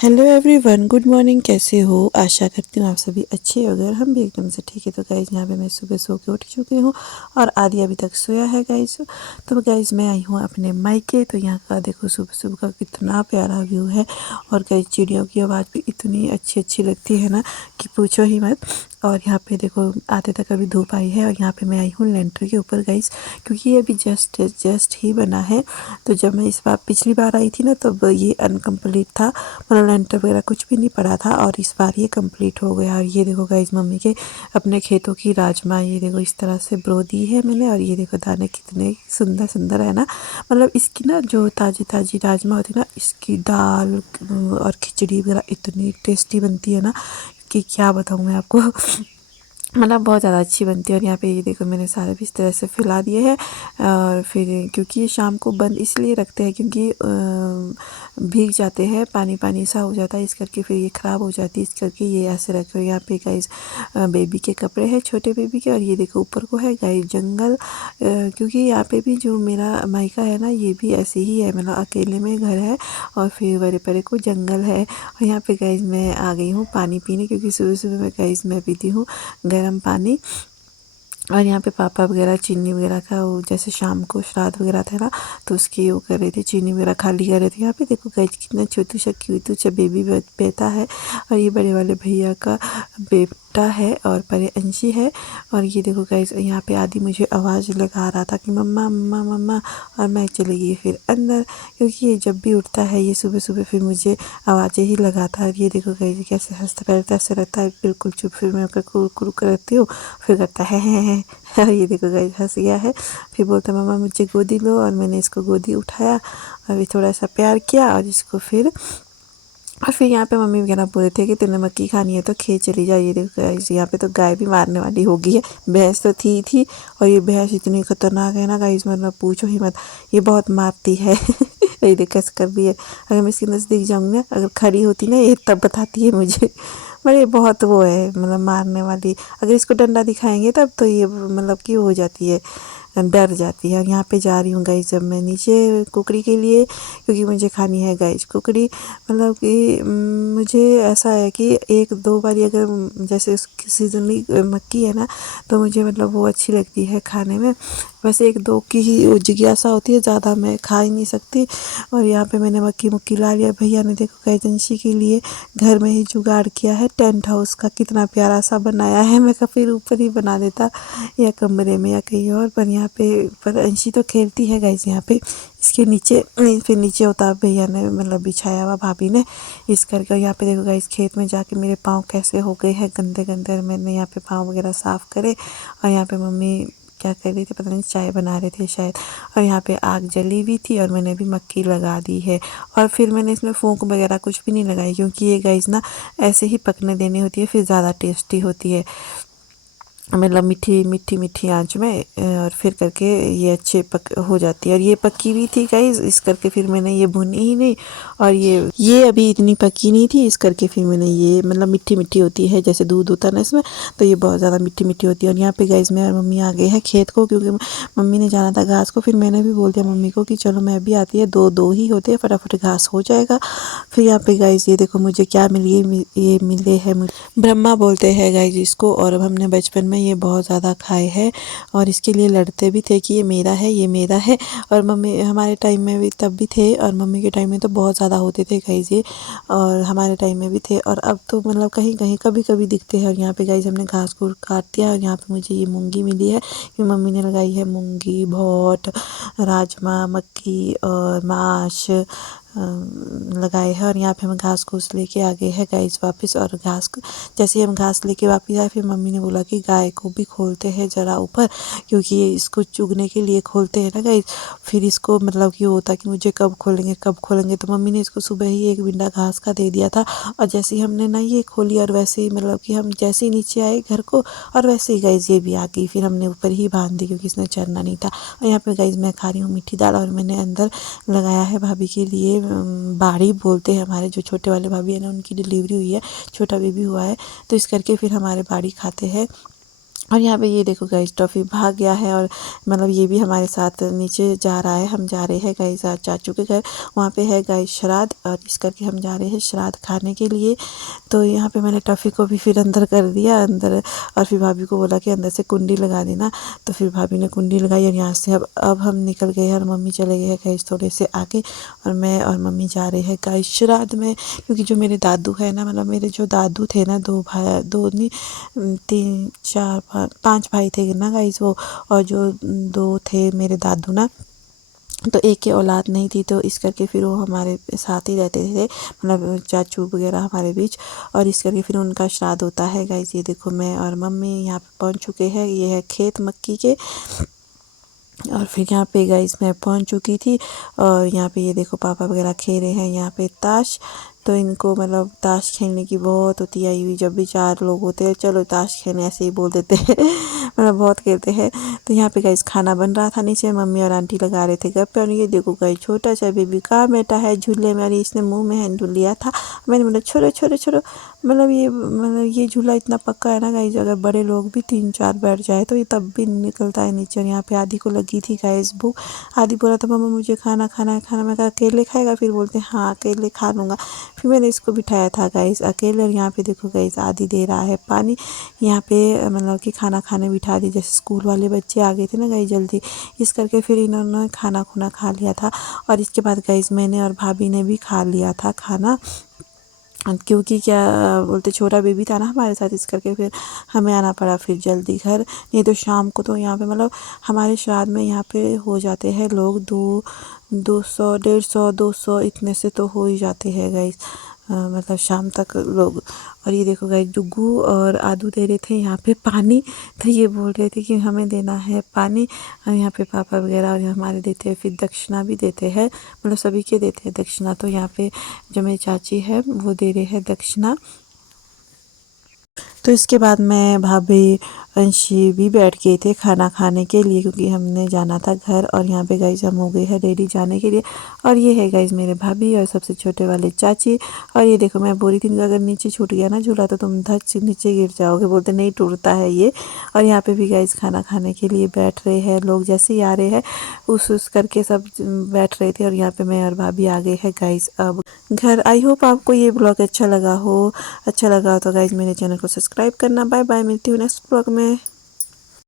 Hello everyone, good morning. कैसे हो? आशा करती हूँ आप सभी अच्छे हो। अगर हम भी एकदम से ठीक है। तो गाइज यहाँ पे मैं सुबह सो के उठ चुकी हूँ और आदि अभी तक सोया है गाइज। तो गाइज मैं आई हूँ अपने मायके। तो यहाँ का देखो सुबह सुबह का कितना प्यारा व्यू है। और गाइज चिड़ियों की आवाज़ भी इतनी अच्छी अच्छी लगती है ना कि पूछो ही मत। और यहाँ पे देखो आते तक अभी धूप आई है और यहाँ पे मैं आई हूँ लेंटर के ऊपर गाइज, क्योंकि ये अभी जस्ट ही बना है। तो जब मैं इस बार पिछली बार आई थी ना तब ये अनकम्प्लीट था, मतलब लेंटर वगैरह कुछ भी नहीं पड़ा था। और इस बार ये कंप्लीट हो गया। और ये देखो गाइज मम्मी के अपने खेतों की राजमा, ये देखो इस तरह से बो दी है मैंने। और ये देखो दाने कितने सुंदर सुंदर है ना। मतलब इसकी ना जो ताज़ी ताज़ी राजमा होती है ना, इसकी दाल और खिचड़ी वगैरह इतनी टेस्टी बनती है ना कि क्या बताऊँ मैं आपको। मतलब बहुत ज़्यादा अच्छी बनती है। और यहाँ पे ये देखो मैंने सारे भी इस तरह से फैला दिए हैं। और फिर क्योंकि ये शाम को बंद इसलिए रखते हैं क्योंकि भीग जाते हैं, पानी पानी सा हो जाता है, इस करके फिर ये ख़राब हो जाती है, इस करके ये ऐसे रखे हो। यहाँ पे गाइस बेबी के कपड़े हैं, छोटे बेबी के। और ये देखो ऊपर को है गाइस जंगल, क्योंकि यहाँ पे भी जो मेरा मायका है ना ये भी ऐसे ही है, मतलब अकेले में घर है और फिर बड़े परे को जंगल है। और यहाँ पे गाइस मैं आ गई हूँ पानी पीने, क्योंकि सुबह सुबह में गाइस मैं पीती हूँ गर्म पानी। और यहाँ पे पापा वगैरह चीनी वगैरह का वो जैसे शाम को श्राद्ध वगैरह था ना, तो उसकी वो कर रहे थे, चीनी वगैरह खाली कर रहे थे। यहाँ पे देखो गाइस कितना छोटू सा क्यूटू सा बेबी बेटा है। और ये बड़े वाले भैया का बेटा है और परे अंशी है। और ये देखो गाइस यहाँ पे आदि मुझे आवाज़ लगा रहा था कि मम्मा मम्मा मम्मा। और मैं चली गई फिर अंदर, क्योंकि ये जब भी उठता है ये सुबह सुबह फिर मुझे आवाज़ें ही लगाता है। और ये देखो गाइस कैसे हंसता रहता है, ऐसे रहता है बिल्कुल चुप। फिर मैं कुर कुर करती हूँ, फिर करता है। और ये देखो गाइस हंस गया है। फिर बोलता मम्मा मुझे गोदी लो, और मैंने इसको गोदी उठाया और भी थोड़ा सा प्यार किया और इसको फिर यहाँ पे मम्मी वगैरह बोल रहे थे कि तूने मक्की खानी है तो खेत चली जा। ये देखो गाइस यहाँ पे तो गाय भी मारने वाली हो गई है। भैंस तो थी और ये भैंस इतनी खतरनाक है ना गाइस, मतलब पूछो ही मत, ये बहुत मारती है। ये देख कैसे कर रही है। अगर मैं इसके नज़दीक जाऊँगी ना, अगर खड़ी होती ना ये तब बताती है मुझे। पर ये बहुत वो है, मतलब मारने वाली। अगर इसको डंडा दिखाएंगे तब तो ये मतलब कि हो जाती है, डर जाती है। यहाँ पे जा रही हूँ गाइस जब मैं नीचे कुकड़ी के लिए, क्योंकि मुझे खानी है गाइस कुकड़ी। मतलब कि मुझे ऐसा है कि एक दो बारी अगर जैसे सीजनली मक्की है ना, तो मुझे मतलब वो अच्छी लगती है खाने में। बस एक दो की ही वो जिज्ञासा होती है, ज़्यादा मैं खा ही नहीं सकती। और यहाँ पे मैंने मक्की मुक्की ला लिया। भैया ने देखो कैजेंसी के लिए घर में ही जुगाड़ किया है, टेंट हाउस का कितना प्यारा सा बनाया है। मैं फिर ऊपर ही बना देता या कमरे में या कहीं और, पर यहाँ पे पर अंशी तो खेलती है गाइस यहाँ पे इसके नीचे। फिर नीचे होता भैया ने मतलब बिछाया हुआ भाभी ने, इस करके। यहाँ पे देखो गाइस खेत में जाके मेरे पाँव कैसे हो गए हैं गंदे गंदे। और मैंने यहाँ पे पाँव वगैरह साफ़ करे। और यहाँ पे मम्मी क्या कर रही थी पता नहीं, चाय बना रहे थे शायद। और यहाँ पे आग जली हुई थी और मैंने भी मक्की लगा दी है। और फिर मैंने इसमें फूंक वगैरह कुछ भी नहीं लगाई, क्योंकि ये गाइस ना ऐसे ही पकने देनी होती है, फिर ज़्यादा टेस्टी होती है, मतलब मीठी मीठी मीठी आंच में। और फिर करके ये अच्छे पक हो जाती है। और ये पकी हुई थी गाइस, इस करके फिर मैंने ये भुनी ही नहीं। और ये अभी इतनी पकी नहीं थी, इस करके फिर मैंने ये मतलब मीठी मीठी होती है जैसे दूध होता है ना इसमें, तो ये बहुत ज़्यादा मीठी मीठी होती है। और यहाँ पे गाइस मैं और मम्मी आ गए हैं खेत को, क्योंकि मम्मी ने जाना था घास को। फिर मैंने भी बोल दिया मम्मी को कि चलो मैं भी आती है, दो दो ही होते हैं, फटाफट घास हो जाएगा। फिर यहाँ पे गाइस ये देखो मुझे क्या मिली, ये मिले हैं ब्रह्मा बोलते हैं गाइस इसको। और अब हमने बचपन में ये बहुत ज़्यादा खाए हैं और इसके लिए लड़ते भी थे कि ये मेरा है ये मेरा है। और मम्मी हमारे टाइम में भी तब भी थे, और मम्मी के टाइम में तो बहुत ज़्यादा होते थे गाइस ये, और हमारे टाइम में भी थे। और अब तो मतलब कहीं कहीं कभी कभी दिखते हैं। और यहाँ पे गाइस हमने घास को काट दिया। और यहाँ पे मुझे ये मूंगी मिली है, ये मम्मी ने लगाई है मूंगी, भोट, राजमा, मक्की और माश लगाए हैं। और यहाँ पे हम घास घूस लेके आ गए हैं गाइस वापस। और जैसे ही हम घास लेके वापस आए, फिर मम्मी ने बोला कि गाय को भी खोलते हैं ज़रा ऊपर, क्योंकि ये इसको चुगने के लिए खोलते हैं ना गाइस। फिर इसको मतलब कि होता कि मुझे कब खोलेंगे कब खोलेंगे, तो मम्मी ने इसको सुबह ही एक बिंडा घास का दे दिया था। और जैसे ही हमने ना ये खोली, और वैसे ही मतलब कि हम जैसे ही नीचे आए घर को, और वैसे ही गाइस ये भी आ गई। फिर हमने ऊपर ही बांध दी, क्योंकि इसने चरना नहीं था। और यहाँ पे गाइस मैं खा रही हूँ मीठी दाल, और मैंने अंदर लगाया है भाभी के लिए बाड़ी बोलते हैं हमारे जो छोटे वाले भाभी है ना, उनकी डिलीवरी हुई है, छोटा बेबी हुआ है, तो इस करके फिर हमारे बाड़ी खाते हैं और यहाँ पे ये देखो गाइस टॉफ़ी भाग गया है और मतलब ये भी हमारे साथ नीचे जा रहा है। हम जा रहे हैं गाइस आज चाचू के घर, वहाँ पे है गाइस श्राद्ध और इस करके हम जा रहे हैं श्राद्ध खाने के लिए। तो यहाँ पे मैंने टॉफ़ी को भी फिर अंदर कर दिया अंदर, और फिर भाभी को बोला कि अंदर से कुंडी लगा देना। तो फिर भाभी ने कुंडी लगाई और यहाँ से अब हम निकल गए हैं और मम्मी चले गए हैं गाइस थोड़े से आगे, और मैं और मम्मी जा रहे हैं गाइस श्राद्ध में। क्योंकि जो मेरे दादू है ना, मतलब मेरे जो दादू थे ना, दो नहीं, 5 भाई थे ना गाइस वो, और जो 2 थे मेरे दादू ना, तो एक की औलाद नहीं थी, तो इस करके फिर वो हमारे साथ ही रहते थे, मतलब चाचू वगैरह हमारे बीच। और इस करके फिर उनका श्राद्ध होता है गाइस। ये देखो मैं और मम्मी यहाँ पे पहुँच चुके हैं, ये है खेत मक्की के। और फिर यहाँ पे गाइस मैं पहुँच चुकी थी, और यहाँ पे ये देखो पापा वगैरह खेल रहे हैं यहाँ पे ताश। तो इनको मतलब ताश खेलने की बहुत होती आई हुई, जब भी 4 लोग होते हैं चलो ताश खेलने ऐसे ही बोल देते हैं मतलब बहुत खेलते हैं। तो यहाँ पे गाइस खाना बन रहा था नीचे, मम्मी और आंटी लगा रहे थे गप्पे। और ये देखो गाइस छोटा सा बेबी कहाँ बैठा है झूले में, और इसने मुँह में हैंडल लिया था। मैंने बोला छोड़ो छोड़ो छोड़ो, मतलब ये झूला इतना पक्का है ना गाइस, अगर बड़े लोग भी 3-4 बैठ जाए तो ये तब भी निकलता है नीचे। और यहाँ पे आदि को लगी थी गाइस भूख, आदि बोला था मम्मा मुझे खाना खाना है खाना। मैं कहा अकेले खाएगा, फिर बोलते हाँ अकेले खा लूँगा। फिर मैंने इसको बिठाया था गाइस अकेले। और यहाँ पे देखो गाइस आदि दे रहा है पानी। यहाँ पे मतलब कि खाना खाने बिठा दी, जैसे स्कूल वाले बच्चे आ गए थे ना गाइस जल्दी, इस करके फिर इन्होंने खाना खुना खा लिया था। और इसके बाद गाइस मैंने और भाभी ने भी खा लिया था खाना, क्योंकि क्या बोलते छोटा बेबी था ना हमारे साथ, इस करके फिर हमें आना पड़ा फिर जल्दी घर। नहीं तो शाम को तो यहाँ पे मतलब हमारे श्राद्ध में यहाँ पे हो जाते हैं लोग 200 150 200 इतने से तो हो ही जाते हैं गाइस, मतलब शाम तक लोग। और ये देखो गाइस डुग्गू और आदू दे रहे थे यहाँ पे पानी, तो ये बोल रहे थे कि हमें देना है पानी। और यहाँ पे पापा वगैरह और हमारे देते हैं, फिर दक्षिणा भी देते हैं, मतलब सभी के देते हैं दक्षिणा। तो यहाँ पे जो मेरी चाची है वो दे रहे हैं दक्षिणा। तो इसके बाद मैं भाभी अंशी भी बैठ गए थे खाना खाने के लिए, क्योंकि हमने जाना था घर। और यहाँ पे गाइस हम हो गए हैं रेडी जाने के लिए। और ये है गाइस मेरे भाभी और सबसे छोटे वाले चाची। और ये देखो मैं बोली थी अगर नीचे छूट गया ना झूला तो तुम धड़ से नीचे गिर जाओगे, बोलते नहीं टूटता है ये। और यहाँ पे भी गाइस खाना खाने के लिए बैठ रहे हैं लोग, जैसे ही आ रहे हैं उस करके सब बैठ रहे थे। और यहाँ पे मैं और भाभी आ गए हैं गाइस अब घर। आई होप आपको ये ब्लॉग अच्छा लगा हो। अच्छा लगा तो गाइज मेरे चैनल को सब्सक्राइब करना। बाय बाय, मिलती हूँ नेक्स्ट ब्लॉग में।